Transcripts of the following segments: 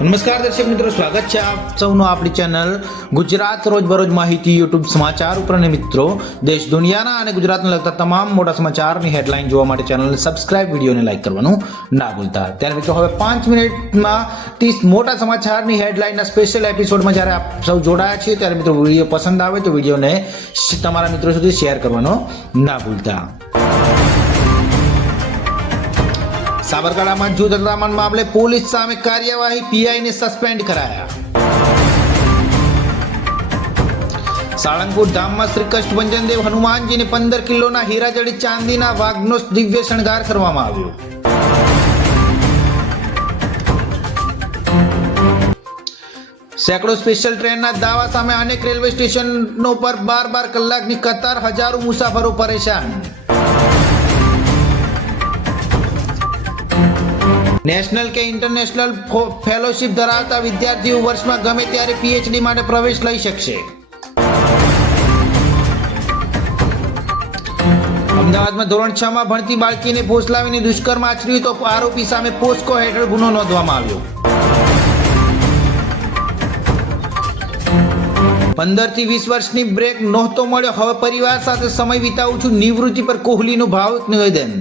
નમસ્કાર દર્શક મિત્રો, સ્વાગત છે આપ સૌનું આપણી ચેનલ ગુજરાત રોજબરોજ માહિતી યુટ્યુબ સમાચાર ઉપર અને મિત્રો, દેશ દુનિયાના અને ગુજરાતને લગતા તમામ મોટા સમાચારની હેડલાઇન જોવા માટે ચેનલને સબસ્ક્રાઇબ વિડીયોને લાઇક કરવાનું ના ભૂલતા. ત્યારે મિત્રો, હવે પાંચ મિનિટમાં ત્રીસ મોટા સમાચારની હેડલાઇનના સ્પેશિયલ એપિસોડમાં જ્યારે આપ સૌ જોડાયા છીએ, ત્યારે મિત્રો વીડિયો પસંદ આવે તો વિડીયોને તમારા મિત્રો સુધી શેર કરવાનો ના ભૂલતા. સાબરકાંઠામાં જૂથ અથડામણ મામલે પોલીસ સામે કાર્યવાહી, પીઆઈને સસ્પેન્ડ કરાયા. સાળંગપુર ધામમાં શ્રી કષ્ટભંજન ભંજનદેવ હનુમાનજીને પંદર કિલોના હીરાજડી ચાંદીના વાઘનો દિવ્ય શણગાર કરવામાં આવ્યો. સેંકડો સ્પેશિયલ ટ્રેનના દાવા સામે અનેક રેલવે સ્ટેશનો પર બાર બાર કલાકની કતાર, હજારો મુસાફરો પરેશાન. નેશનલ કે ઇન્ટરનેશનલ ફેલોશિપ ધરાવતા વિદ્યાર્થીઓ વર્ષમાં ગમે ત્યારે પીએચડી માટે પ્રવેશ લઈ શકશે. અમદાવાદમાં ધોરણ છ માં ભણતી બાળકીને ફોસલાવીને દુષ્કર્મ આચર્યું તો આરોપી સામે પોસ્કો હેઠળ ગુનો નોંધવામાં આવ્યો. પંદરથી વીસ વર્ષની બ્રેક નહોતો મળ્યો. હવે પરિવાર સાથે સમય વિતાવું છું. નિવૃત્તિ પર કોહલીનું ભાવ નિવેદન.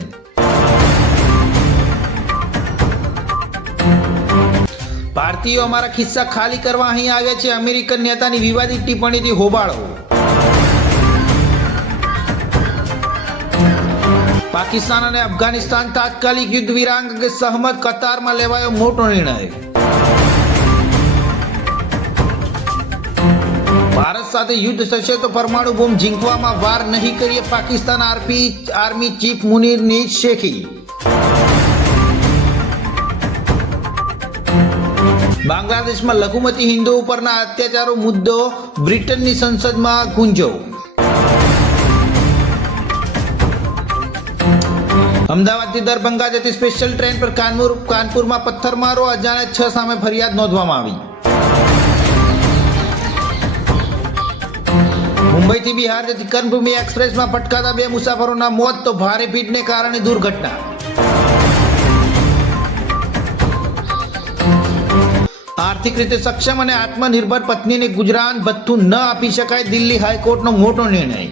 ભારતીયો અમારા ખિસ્સા ખાલી કરવા અહીં આવ્યા છે. અમેરિકન નેતાની વિવાદિત ટિપ્પણીથી હોબાળો. પાકિસ્તાન અને અફઘાનિસ્તાન તાત્કાલિક યુદ્ધ વિરાંગ અંગે સહમત, કતારમાં લેવાયો મોટો નિર્ણય. ભારત સાથે યુદ્ધ થશે તો પરમાણુ બોમ્બ જીંકવામાં વાર નહીં કરીએ પાકિસ્તાન આર્મી આર્મી ચીફ મુનીરની શેખી. બાંગ્લાદેશમાં લઘુમતી હિન્દુ ઉપરના અત્યાચારો મુદ્દો બ્રિટનની સંસદમાં ગુંજો. અમદાવાદથી દરભંગા જતી સ્પેશિયલ ટ્રેન પર કાનપુર કાનપુરમાં પથ્થરમારો, અજાણ્યા છ સામે ફરિયાદ નોંધવામાં આવી. મુંબઈથી બિહાર જતી કર્મભૂમિ એક્સપ્રેસમાં ફટકાતા બે મુસાફરોના મોત, તો ભારે ભીડને કારણે દુર્ઘટના. આર્થિક રીતે સક્ષમ અને આત્મનિર્ભર પત્નીને ગુજરાન ભથ્થું ન આપી શકાય દિલ્હી હાઈકોર્ટનો મોટો નિર્ણય.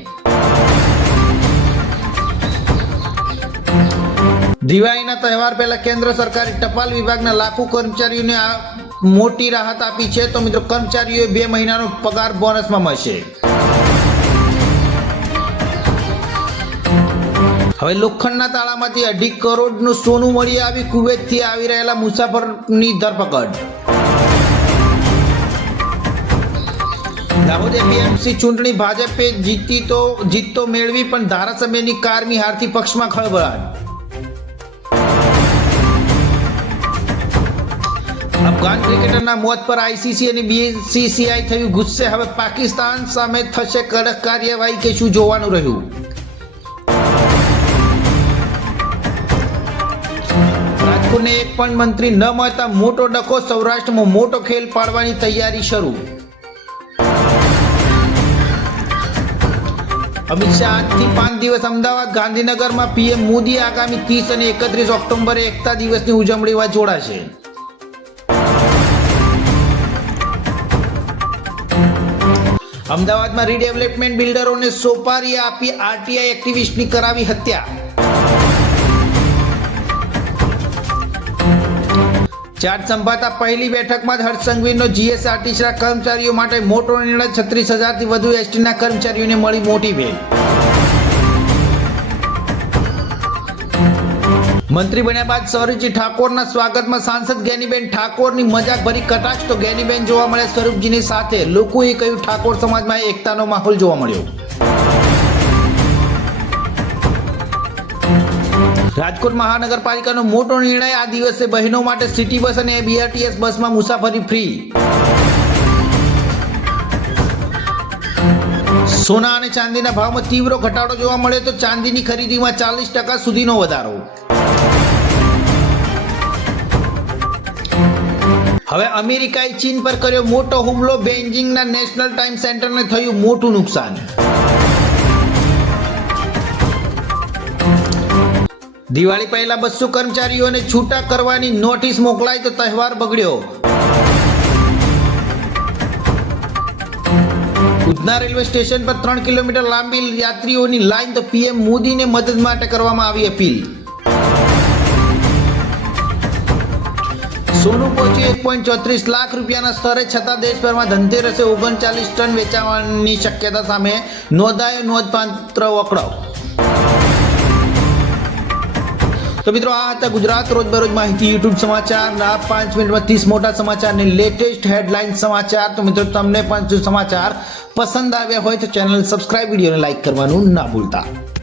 દિવાળીના તહેવાર પહેલા કેન્દ્ર સરકારે ટપાલ વિભાગના લાખો કર્મચારીઓને આ મોટી રાહત આપી છે. તો મિત્રો, કર્મચારીઓએ બે મહિનાનો પગાર બોનસમાં મળશે. હવે લોખંડના તાળામાંથી અઢી કરોડનું સોનું મળી આવી કુવેતથી આવી રહેલા મુસાફરની ધરપકડ. ચૂંટણી ભાજપે જીતી તો જીત તો મેળવી, પણ ધારાસભ્યની કારમી હારથી પક્ષમાં ખળભળાટ. અફઘાન ક્રિકેટરના મોત પર આઈસીસી અને બીસીસીઆઈ થયું ગુસ્સે. હવે પાકિસ્તાન સામે થશે કડક કાર્યવાહી કે શું જોવાનું રહ્યું? રાજકોટને એક પણ મંત્રી ન મળતા મોટો ડખો સૌરાષ્ટ્રમાં મોટો ખેલ પાડવાની તૈયારી શરૂ. અમિત શાહ આજથી પાંચ દિવસ અમદાવાદ ગાંધીનગરમાં પીએમ મોદી આગામી ત્રીસ અને એકત્રીસ ઓક્ટોબરે એકતા દિવસની ઉજવણીમાં જોડાશે. અમદાવાદમાં રીડેવલપમેન્ટ બિલ્ડરોને સોપારી આપી આરટીઆઈ એક્ટિવિસ્ટની કરાવી હત્યા. ચાર્જ સંભાળતા પહેલી બેઠકમાં જ હર્ષ સંઘવીનો જીએસઆરટીસીના કર્મચારીઓ માટે મોટો નિર્ણય છત્રીસ હજારથી વધુ એસટીના કર્મચારીઓને મળી મોટી ભેટ. મંત્રી બન્યા બાદ સ્વરૂપજી ઠાકોરના સ્વાગતમાં સાંસદ ગેનીબેન ઠાકોરની મજાક ભરી કટાક્ષ તો ગેનીબેન જોવા મળ્યા સ્વરૂપજીની સાથે. લોકોએ કહ્યું, ઠાકોર સમાજમાં એકતાનો માહોલ જોવા મળ્યો. રાજકોટ મહાનગરપાલિકાનો મોટો નિર્ણય આ દિવસે બહેનો માટે સિટી બસ અને બીઆરટીએસ બસમાં મુસાફરી ફ્રી. સોના અને ચાંદીના ભાવમાં તીવ્ર ઘટાડો જોવા મળે તો ચાંદીની ખરીદીમાં ચાલીસ ટકા સુધીનો વધારો. હવે અમેરિકાએ ચીન પર કર્યો મોટો હુમલો, બેઇજિંગના નેશનલ ટાઈમ સેન્ટરને થયું મોટું નુકસાન. દિવાળી પહેલા બસો કર્મચારીઓને છૂટા કરવાની નોટિસ મોકલાય તો તહેવાર બગડ્યો. ઉધના રેલવે સ્ટેશન પર ત્રણ કિલોમીટર લાંબી યાત્રીઓની લાઇન તો પીએમ મોદીને મદદ માટે કરવામાં આવી અપીલ. સોનું પહોંચ્યું એક પોઈન્ટ ચોત્રીસ લાખ રૂપિયાના સ્તરે છતાં દેશભરમાં ધનતેરસે ઓગણચાલીસ ટન વેચાવાની શક્યતા સામે નોંધાયો નોંધપાત્ર વકડાવ. તો મિત્રો આ હતા ગુજરાત રોજબરોજ માહિતી યુટ્યુબ સમાચારના પાંચ મિનિટમાં ત્રીસ મોટા સમાચાર ને લેટેસ્ટ હેડલાઇન સમાચાર. તો મિત્રો તમને પણ જો સમાચાર પસંદ આવ્યા હોય તો ચેનલ સબસ્ક્રાઇબ વિડીયોને લાઈક કરવાનું ના ભૂલતા.